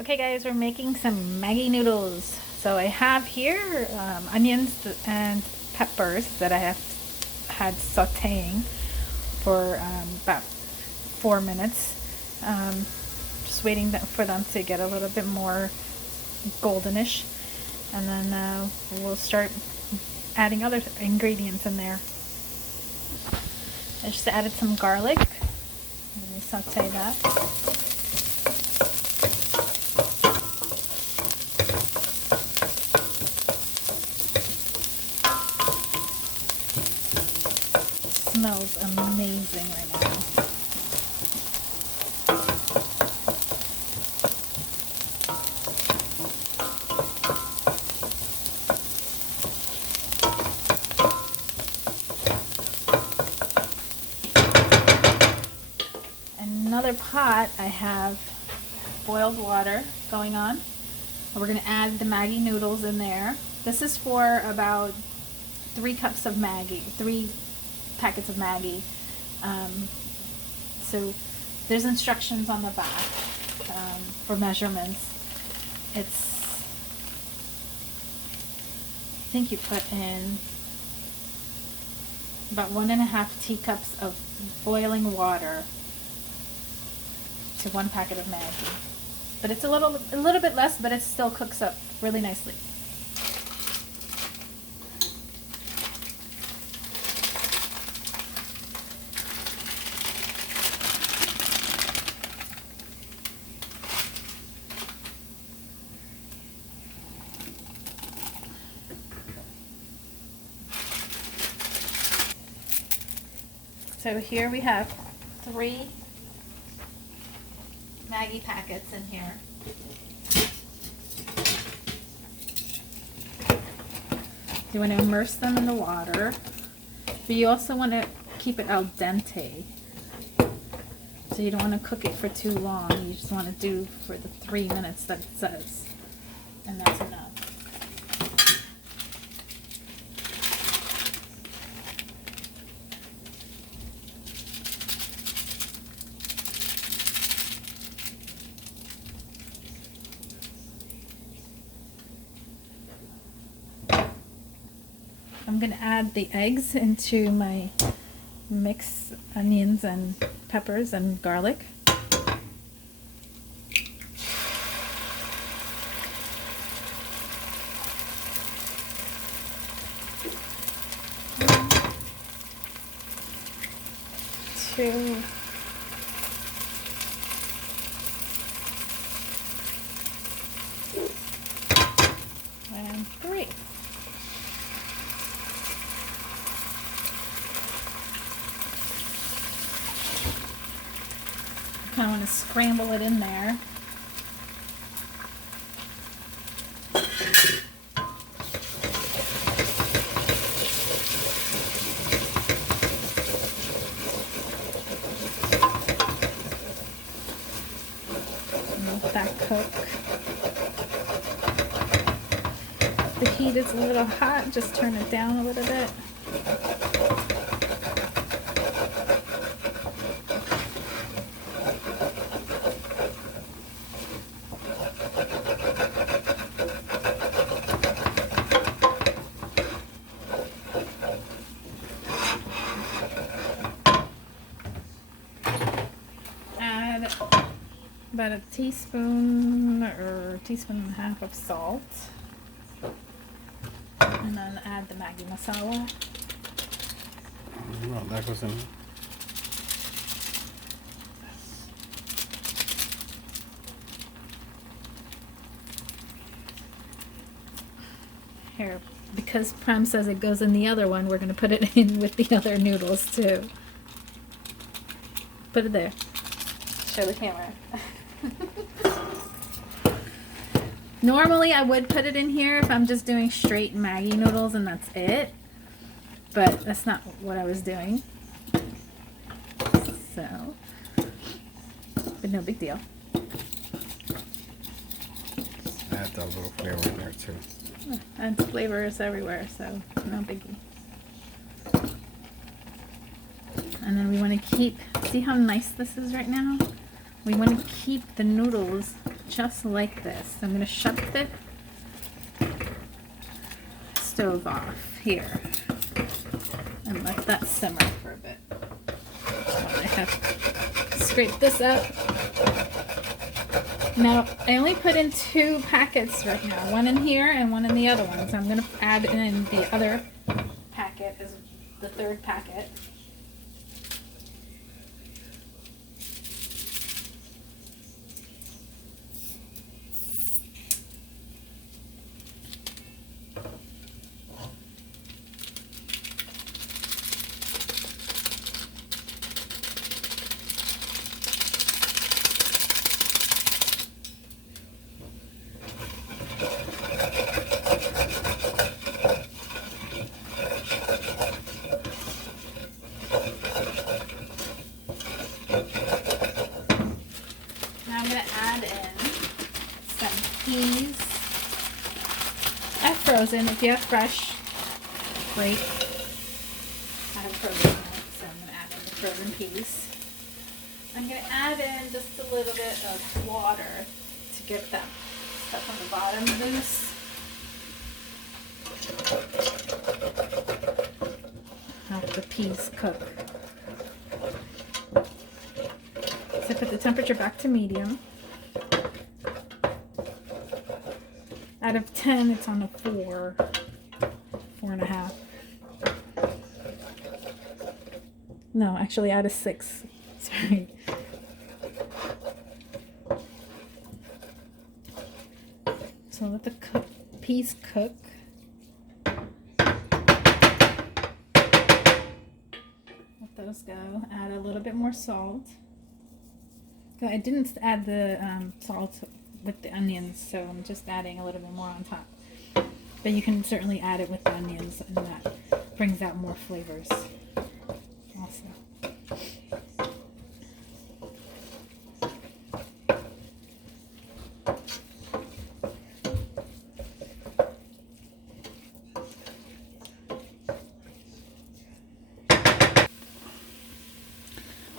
Okay guys, we're making some Maggie noodles. So I have here onions and peppers that I have had sauteing for about 4 minutes. Just waiting for them to get a little bit more goldenish. And then we'll start adding other ingredients in there. I just added some garlic. Let me saute that. Smells amazing right now. Another pot, I have boiled water going on. We're going to add the Maggie noodles in there. This is for about 3 cups of Maggie, 3 packets of Maggie. So there's instructions on the back for measurements. I think you put in about 1.5 teacups of boiling water to 1 packet of Maggie. But it's a little bit less, but it still cooks up really nicely. So here we have 3 Maggie packets in here. You want to immerse them in the water, but you also want to keep it al dente. So you don't want to cook it for too long. You just want to do for the 3 minutes that it says, and that's enough. I'm going to add the eggs into my mixed onions and peppers and garlic. Two. And 3. I want to scramble it in there. Let that cook. If the heat is a little hot, just turn it down a little bit. About a teaspoon or a teaspoon and a half of salt, and then add the Maggi masala. Well, that goes in. Here, because Prem says it goes in the other one, we're going to put it in with the other noodles too. Put it there. Show the camera. Normally I would put it in here if I'm just doing straight Maggi noodles and that's it, but that's not what I was doing. So, but no big deal. Add that little flavor in there too. And flavors everywhere, so no biggie. And then we want to keep, see how nice this is right now? We want to keep the noodles just like this. I'm going to shut the stove off here and let that simmer for a bit. While I have scraped this up. Now, I only put in 2 packets right now, one in here and one in the other one. So I'm going to add in the other packet as the 3rd packet. Peas. I have frozen. If you have fresh, great. I have frozen, so I'm going to add in the frozen peas. I'm going to add in just a little bit of water to get that stuff on the bottom loose. Help the peas cook. So put the temperature back to medium. Out of 10, it's on a 4, 4.5. No, actually out of 6. Sorry. So let the peas cook. Let those go. Add a little bit more salt. I didn't add the salt with the onions, so I'm just adding a little bit more on top. But you can certainly add it with the onions, and that brings out more flavors also.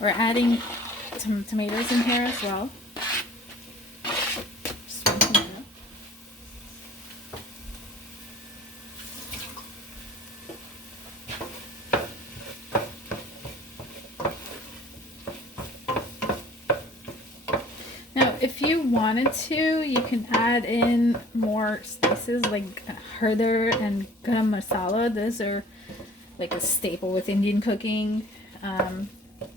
We're adding some tomatoes in here as well. If you wanted to, you can add in more spices like harder and garam masala. Those are like a staple with Indian cooking.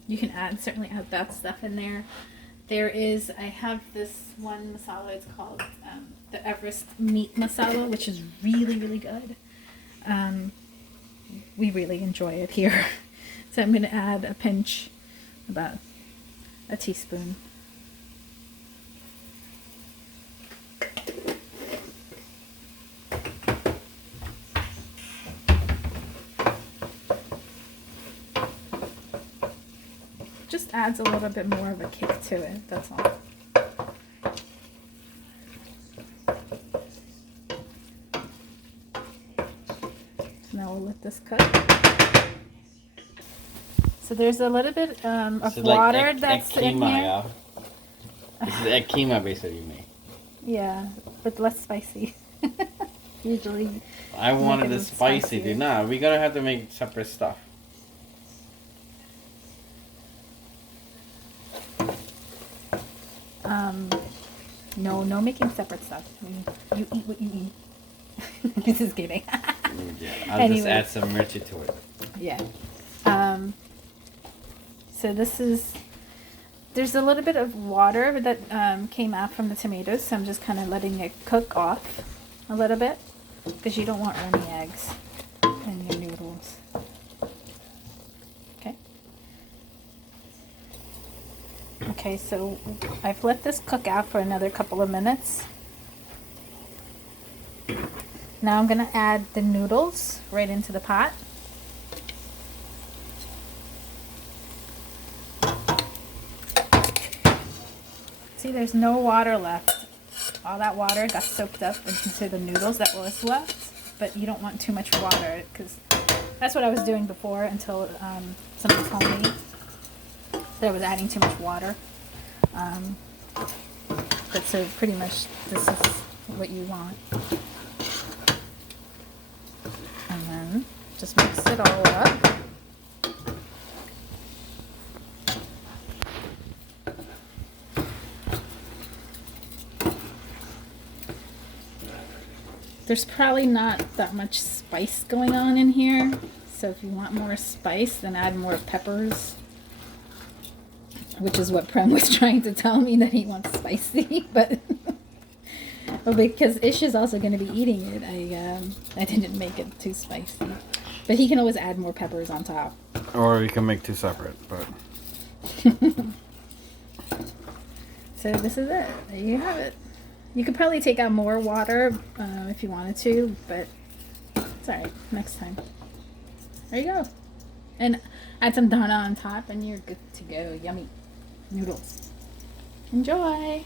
You can certainly add that stuff in there. I have this one masala, it's called the Everest meat masala, which is really, really good. We really enjoy it here. So I'm going to add a pinch, about a teaspoon. Just adds a little bit more of a kick to it, that's all. So now we'll let this cook. So there's a little bit of water that's in here. Yeah. This is egg keema basically you make. Yeah, but less spicy. Usually. I wanted the spicy, dude. Nah, we gotta have to make separate stuff. No making separate stuff. You eat what you eat. This is kidding. Yeah, I'll just add some mirchi to it. Yeah. So there's a little bit of water that came out from the tomatoes, so I'm just kind of letting it cook off a little bit because you don't want runny eggs in your noodles. Okay, so I've let this cook out for another couple of minutes. Now I'm going to add the noodles right into the pot. See, there's no water left. All that water got soaked up into the noodles that was left, but you don't want too much water because that's what I was doing before until someone told me that I was adding too much water. But so pretty much this is what you want. And then just mix it all up. There's probably not that much spice going on in here. So if you want more spice, then add more peppers. Which is what Prem was trying to tell me, that he wants spicy, but because Ish is also going to be eating it, I didn't make it too spicy. But he can always add more peppers on top. Or you can make two separate, but. So this is it. There you have it. You could probably take out more water if you wanted to, but it's alright. Next time. There you go. And add some dana on top, and you're good to go. Yummy noodles. Enjoy!